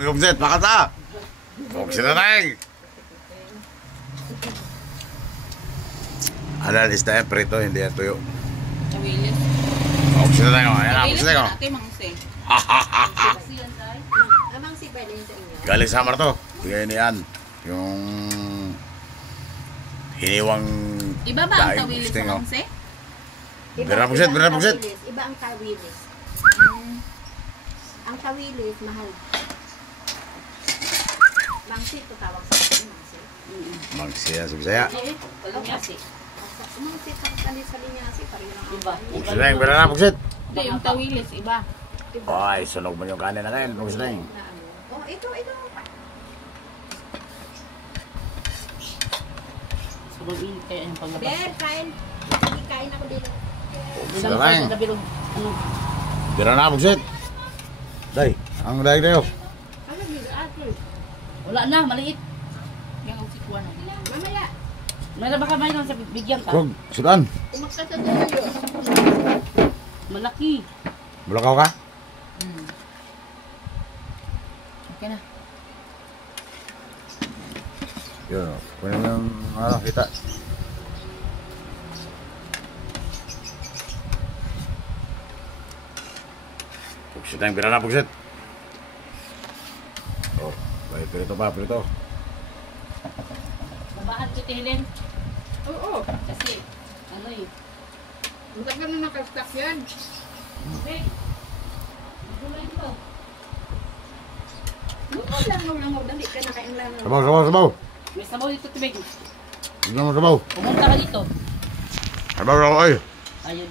Kumset, makata! Kumset na tayo! Halal is tayo prito, hindi yan tuyo. Tawilis. Kumset na tayo, ayan na, kumset tayo. Galing sa Samar to. Bigay niyan. Yung hiniwang iba ba ang tawilis sa mangse? Bira pugset, bira pugset. Iba ang tawilis. Ang tawilis, mahal. Mangsi, ito tawag sa akin, mangsi. Magsiya, subsaya. Walang yasi. Mangsi, tangkali sa linyasi, pareho lang. Iba. Pugset na, bira na pugset. Hindi, yung tawilis, iba. Ay, sunog mo yung kanin na ngayon. Pugset na. Oh, ito. Suruin kaya yung paglabas. Der, kain. Kain ako dito. Pugset na lang. Ano? Bira na pugset. Day, ang day tayo. Ano dito, ate? Wala na, maliit. Yung sikwa na. Mamaya. Meron ba ka may nang bigyan ka? Kung, sudan. Umakta sa dulo. Malaki. Bulakaw ka? Okay na. Yun, kunin mo yung ano, kita. Pugset na yung bira na pugset. Oh, may pirito pa, pirito. Babaan ko Helen. Oo. Kasi, ano eh. Bukat ka na nakastock yan. Okay. Gulay dito. Langaw. Dali ka na kayang langaw. Sabaw, sabaw, sabaw. May sabaw dito, tubig. Tignan mo sabaw. Pumunta ka dito. Sabaw, sabaw, ay. Ayun.